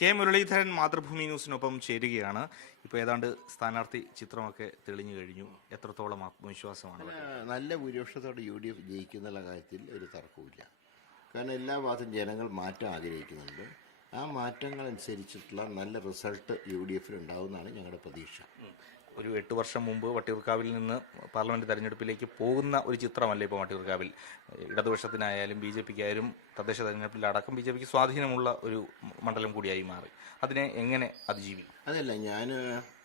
K Muraleedharan Mathrubhumi ന്യൂസിനൊപ്പം ചേരുകയാണ്. ഇപ്പോൾ ഏതാണ്ട് സ്ഥാനാർത്ഥി ചിത്രമൊക്കെ തെളിഞ്ഞു കഴിഞ്ഞു. എത്രത്തോളം ആത്മവിശ്വാസമാണ്? നല്ല ഭൂരിപക്ഷത്തോടെ UDF ജയിക്കുന്നുള്ള കാര്യത്തിൽ ഒരു തർക്കവുമില്ല. കാരണം എല്ലാ ഭാഗത്തും ജനങ്ങൾ മാറ്റം ആഗ്രഹിക്കുന്നുണ്ട്. ആ മാറ്റങ്ങൾ അനുസരിച്ചിട്ടുള്ള നല്ല റിസൾട്ട് UDF ഉണ്ടാവുമെന്നാണ് ഞങ്ങളുടെ പ്രതീക്ഷ. ഒരു 8 വർഷം മുമ്പ് വട്ടിയൂർക്കാവിൽ നിന്ന് പാർലമെന്റ് തെരഞ്ഞെടുപ്പിലേക്ക് പോകുന്ന ഒരു ചിത്രമല്ല ഇപ്പോൾ വട്ടിയൂർക്കാവിൽ. ഇടതുപക്ഷത്തിനായാലും BJPക്കായാലും തദ്ദേശ തെരഞ്ഞെടുപ്പിലടക്കം BJPക്ക് സ്വാധീനമുള്ള ഒരു മണ്ഡലം കൂടിയായി മാറി. അതിനെ എങ്ങനെ അതിജീവിക്കും? അതല്ല, ഞാൻ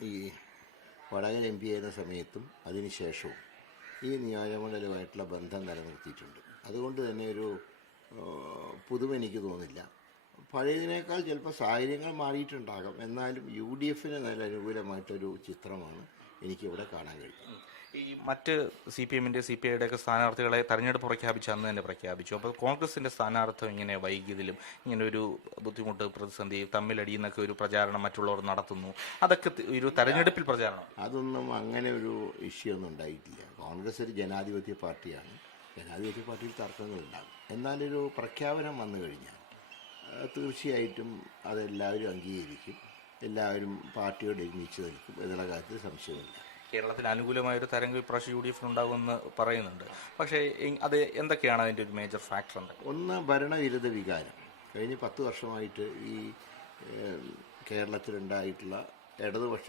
ഈ വടകര MP ആയിരുന്ന സമയത്തും അതിനുശേഷവും ഈ നിയോജകമണ്ഡലമായിട്ടുള്ള ബന്ധം നിലനിർത്തിയിട്ടുണ്ട്. അതുകൊണ്ട് തന്നെ ഒരു പുതുമ എനിക്ക് തോന്നില്ല. പഴയതിനേക്കാൾ ചിലപ്പോൾ സാഹചര്യങ്ങൾ മാറിയിട്ടുണ്ടാകാം, എന്നാലും UDFന് നല്ല അനുകൂലമായിട്ടൊരു ചിത്രമാണ് എനിക്കിവിടെ കാണാൻ കഴിയും. ഈ മറ്റ് CPMന്റെ CPIയുടെ ഒക്കെ സ്ഥാനാർത്ഥികളെ തെരഞ്ഞെടുപ്പ് പ്രഖ്യാപിച്ച അന്ന് തന്നെ പ്രഖ്യാപിച്ചു. അപ്പോൾ കോൺഗ്രസിന്റെ സ്ഥാനാർത്ഥം ഇങ്ങനെ വൈകിയതിലും ഇങ്ങനെ ഒരു ബുദ്ധിമുട്ട്, പ്രതിസന്ധി, തമ്മിലടിയെന്നൊക്കെ ഒരു പ്രചാരണം മറ്റുള്ളവർ നടത്തുന്നു. അതൊക്കെ ഒരു തെരഞ്ഞെടുപ്പിൽ പ്രചാരണം? അതൊന്നും അങ്ങനെ ഒരു ഇഷ്യൂ ഒന്നും ഉണ്ടായിട്ടില്ല. കോൺഗ്രസ് ഒരു ജനാധിപത്യ പാർട്ടിയാണ്. ജനാധിപത്യ പാർട്ടിയിൽ തർക്കങ്ങളുണ്ടാകും. എന്നാലൊരു പ്രഖ്യാപനം വന്നു കഴിഞ്ഞാൽ തീർച്ചയായിട്ടും അതെല്ലാവരും അംഗീകരിക്കും. എല്ലാവരും പാർട്ടിയോട് ഒരുമിച്ച് നിൽക്കും എന്നുള്ള കാര്യത്തിൽ സംശയമില്ല. കേരളത്തിൽ അനുകൂലമായൊരു തരംഗം ഇപ്രാവശ്യം UDF ഉണ്ടാകുമെന്ന് പറയുന്നുണ്ട്. പക്ഷേ അത് എന്തൊക്കെയാണ് അതിൻ്റെ ഒരു മേജർ ഫാക്ടർ? ഒന്ന്, ഭരണവിരുദ്ധ വികാരം. കഴിഞ്ഞ 10 വർഷമായിട്ട് ഈ കേരളത്തിലുണ്ടായിട്ടുള്ള ഇടതുപക്ഷ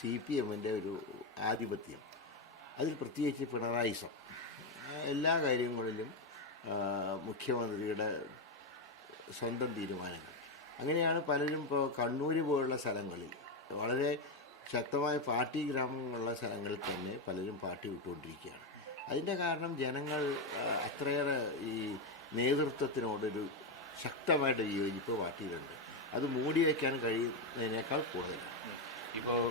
CPMന്റെ ഒരു ആധിപത്യം, അതിൽ പ്രത്യേകിച്ച് പിണറായിസം എല്ലാ കാര്യങ്ങളിലും മുഖ്യമന്ത്രിയുടെ സ്വന്തം തീരുമാനങ്ങൾ. അങ്ങനെയാണ് പലരും ഇപ്പോൾ കണ്ണൂർ പോലുള്ള സ്ഥലങ്ങളിൽ, വളരെ ശക്തമായ പാർട്ടി ഗ്രാമങ്ങളുള്ള സ്ഥലങ്ങളിൽ തന്നെ പലരും പാർട്ടി വിട്ടുകൊണ്ടിരിക്കുകയാണ്. അതിൻ്റെ കാരണം ജനങ്ങൾ അത്രയേറെ ഈ നേതൃത്വത്തിനോടൊരു ശക്തമായിട്ട് വിയോജിപ്പ് പാർട്ടിയിലുണ്ട്. അത് മൂടി വയ്ക്കാൻ കഴിയുന്നതിനേക്കാൾ കൂടുതലാണ്. ഇപ്പോൾ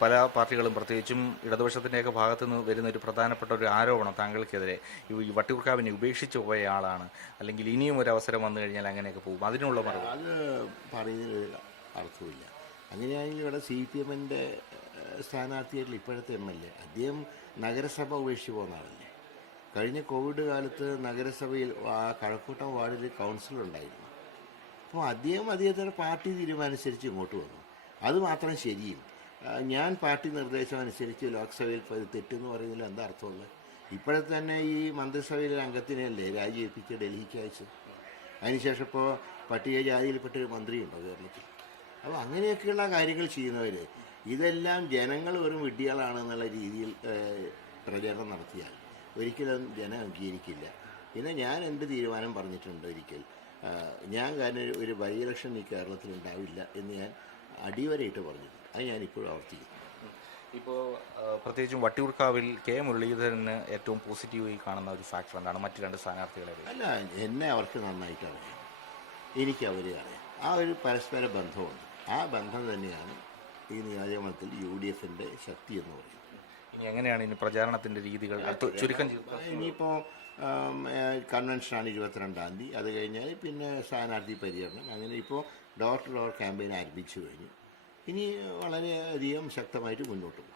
പല പാർട്ടികളും, പ്രത്യേകിച്ചും ഇടതുപക്ഷത്തിൻ്റെയൊക്കെ ഭാഗത്തു നിന്ന് വരുന്ന ഒരു പ്രധാനപ്പെട്ട ഒരു ആരോപണം താങ്കൾക്കെതിരെ, ഈ വട്ടിയൂർക്കാവിനെ ഉപേക്ഷിച്ച് പോയ ആളാണ്, അല്ലെങ്കിൽ ഇനിയും ഒരു അവസരം വന്നു കഴിഞ്ഞാൽ അങ്ങനെയൊക്കെ പോകും, അതിനുള്ള മറുപടി? അത് പറയുന്നതിന് അർത്ഥമില്ല. അങ്ങനെയാണെങ്കിൽ ഇവിടെ CPMന്റെ സ്ഥാനാർത്ഥിയായിട്ടുള്ള ഇപ്പോഴത്തെ MLA അദ്ദേഹം നഗരസഭ ഉപേക്ഷിച്ച് പോകുന്ന ആളല്ലേ. കഴിഞ്ഞ കോവിഡ് കാലത്ത് നഗരസഭയിൽ കഴക്കൂട്ടം വാർഡിൽ കൗൺസിലുണ്ടായിരുന്നു. അപ്പോൾ അദ്ദേഹത്തിൻ്റെ പാർട്ടി തീരുമാനമനുസരിച്ച് ഇങ്ങോട്ട് വന്നു. അതുമാത്രം ശരിയും. ഞാൻ പാർട്ടി നിർദ്ദേശം അനുസരിച്ച് ലോക്സഭയിൽ തെറ്റെന്ന് പറയുന്നതിൽ എന്താ അർത്ഥമുള്ളത്? ഇപ്പോഴത്തെ തന്നെ ഈ മന്ത്രിസഭയിലെ അംഗത്തിനെയല്ലേ രാജിവെപ്പിച്ച് ഡൽഹിക്ക് അയച്ചത്. അതിനുശേഷം ഇപ്പോൾ പട്ടികജാതിയിൽപ്പെട്ടൊരു മന്ത്രിയുണ്ടോ കേരളത്തിൽ? അപ്പോൾ അങ്ങനെയൊക്കെയുള്ള കാര്യങ്ങൾ ചെയ്യുന്നവർ, ഇതെല്ലാം ജനങ്ങൾ വെറും വിഡ്ഢികളാണെന്നുള്ള രീതിയിൽ പ്രചരണം നടത്തിയാൽ ഒരിക്കലും ജനം അംഗീകരിക്കില്ല. പിന്നെ ഞാൻ എൻ്റെ തീരുമാനം പറഞ്ഞിട്ടുണ്ട് ഒരിക്കൽ. ഞാൻ കാരണം ഒരു ബൈ ഇലക്ഷൻ ഈ കേരളത്തിൽ ഉണ്ടാവില്ല എന്ന് ഞാൻ അടിവരയിട്ട് പറഞ്ഞിട്ടുണ്ട്. അത് ഞാനിപ്പോഴും ആവർത്തിക്കുന്നു. ഇപ്പോൾ പ്രത്യേകിച്ചും വട്ടിയൂർക്കാവിൽ കെ മുരളീധരന് ഏറ്റവും പോസിറ്റീവായി കാണുന്ന ഒരു ഫാക്ടർ എന്താണ് മറ്റു രണ്ട് സ്ഥാനാർത്ഥികളെ? അല്ല, എന്നെ അവർക്ക് നന്നായിട്ട് അറിയാം, എനിക്ക് അവരെ അറിയാം. ആ ഒരു പരസ്പര ബന്ധമുണ്ട്. ആ ബന്ധം തന്നെയാണ് ഈ നിയോജകമണ്ഡലത്തിൽ UDFന്റെ ശക്തി എന്ന് പറയുന്നത്. ഇനി എങ്ങനെയാണ് ഇനി പ്രചാരണത്തിൻ്റെ രീതികൾ? ചുരുക്കം ഇനിയിപ്പോൾ കൺവെൻഷനാണ് 22-ാം തീയതി. അത് കഴിഞ്ഞാൽ പിന്നെ സ്ഥാനാർത്ഥി പര്യടനം. അങ്ങനെ ഇപ്പോൾ ഡോർ ടു ഡോർ ക്യാമ്പയിൻ ആരംഭിച്ചു കഴിഞ്ഞു. ഇനി വളരെയധികം ശക്തമായിട്ട് മുന്നോട്ട് പോകും.